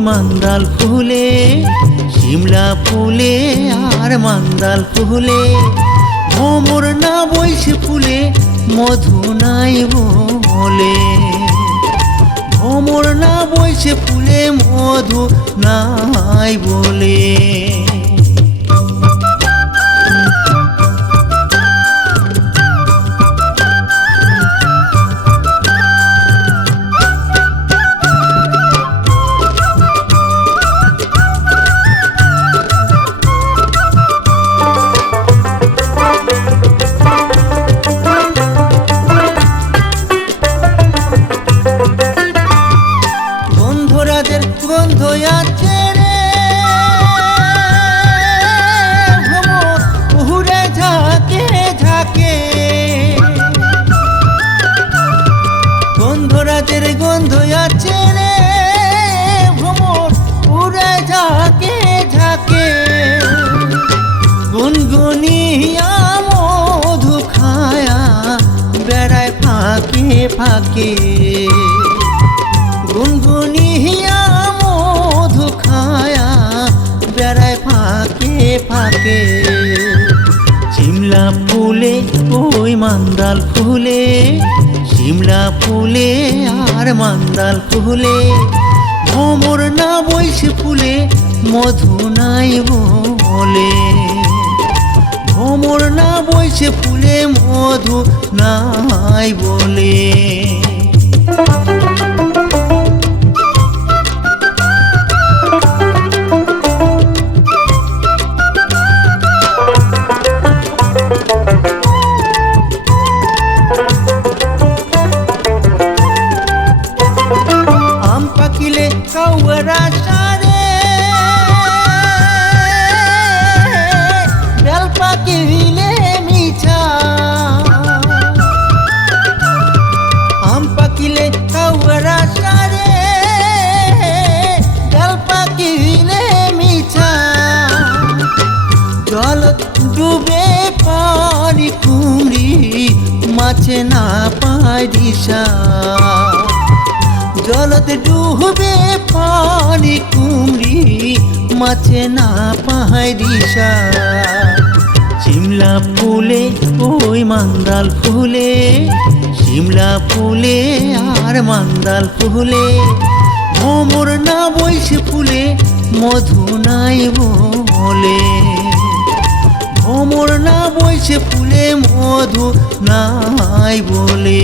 মান্দাল ফুলে, শিমলা ফুলে আর মান্দাল ফুলে। ভ্রমর না বইছে ফুলে, মধু নাই বলে। ভ্রমর না বইছে ফুলে, মধু নাই বলে। ফাঁকে। গুনগুনিয়া মধু খায়া বেড়ায় ফাঁকে ফাঁকে। শিমলা ফুলে, ওই মান্দাল ফুলে, শিমলা ফুলে আর মান্দাল ফুলে। ভ্রমর না বইছে ফুলে, মধু নাই বলে। ভ্রমর না বইছে ফুলে মধু নাই বলে। মাছে না পায় দিশা। জলতে ডুবে পানি কুমড়ি মাছে না পায় দিশা। শিমলা ফুলে, ওই মান্দাল ফুলে, শিমলা ফুলে আর মান্দাল ফুলে। ভ্রমর না বইছে ফুলে, মধু নাই বলে। ভ্রমর না বইছে ফুলে মধু নাই বলে।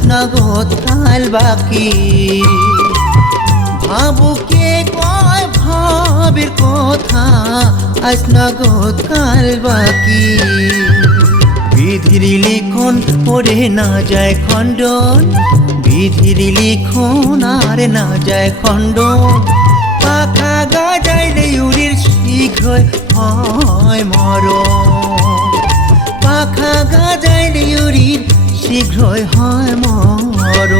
আজ না কাল বাকি। ভাবুকে কয় ভাবের কথা, আজ নগদ কাল বাকি। বিধির লিখন পড়ে না যায় খণ্ডন, বিধির লিখন আর না যায় খণ্ডন। পাখা গাজাইলে উড়ির শীঘ্রই হয় মরণ। পাখা গাজাইলে উড়ির শীঘ্রই হয় মর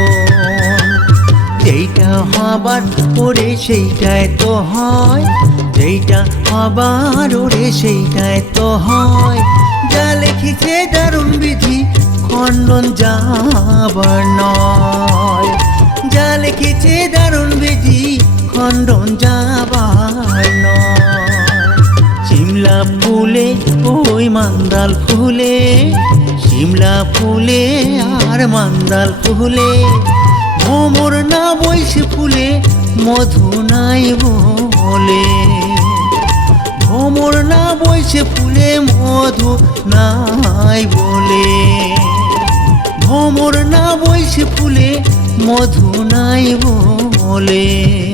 যেইটা হবার ওরে সেইটাই তো হয়। যেইটা হবার ওরে সেইটাই তো হয়। যা লিখিছে দারুণ বিধি, খণ্ডন যাবার নয়। যা লিখিছে দারুণ বিধি, খণ্ডন যাবার নয়। শিমলা ফুলে, ওই মান্দাল ফুলে শিমলা ফুলে আর মান্দাল ফুলে ভ্রমর না বইছে ফুলে, মধু নাই বলে। ভ্রমর না বইছে ফুলে, মধু নাই বলে। ভ্রমর না বইছে ফুলে, মধু নাই বলে।